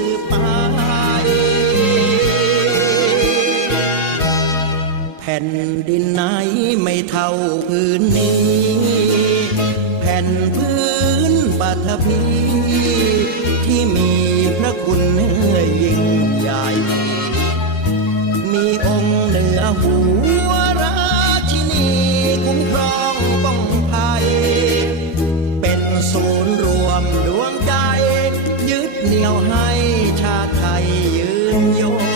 สืบไปแผ่นดินไหนไม่เท่าพื้นนี้แผ่นพื้นปฐพีที่มีพระคุณยิ่งใหญ่มีองค์เหนือหัวราชินีคุ้มครองป้องภัยเป็นศูนย์รวมดวงใจยึดเหนี่ยวให้ชาติไทยยืนยง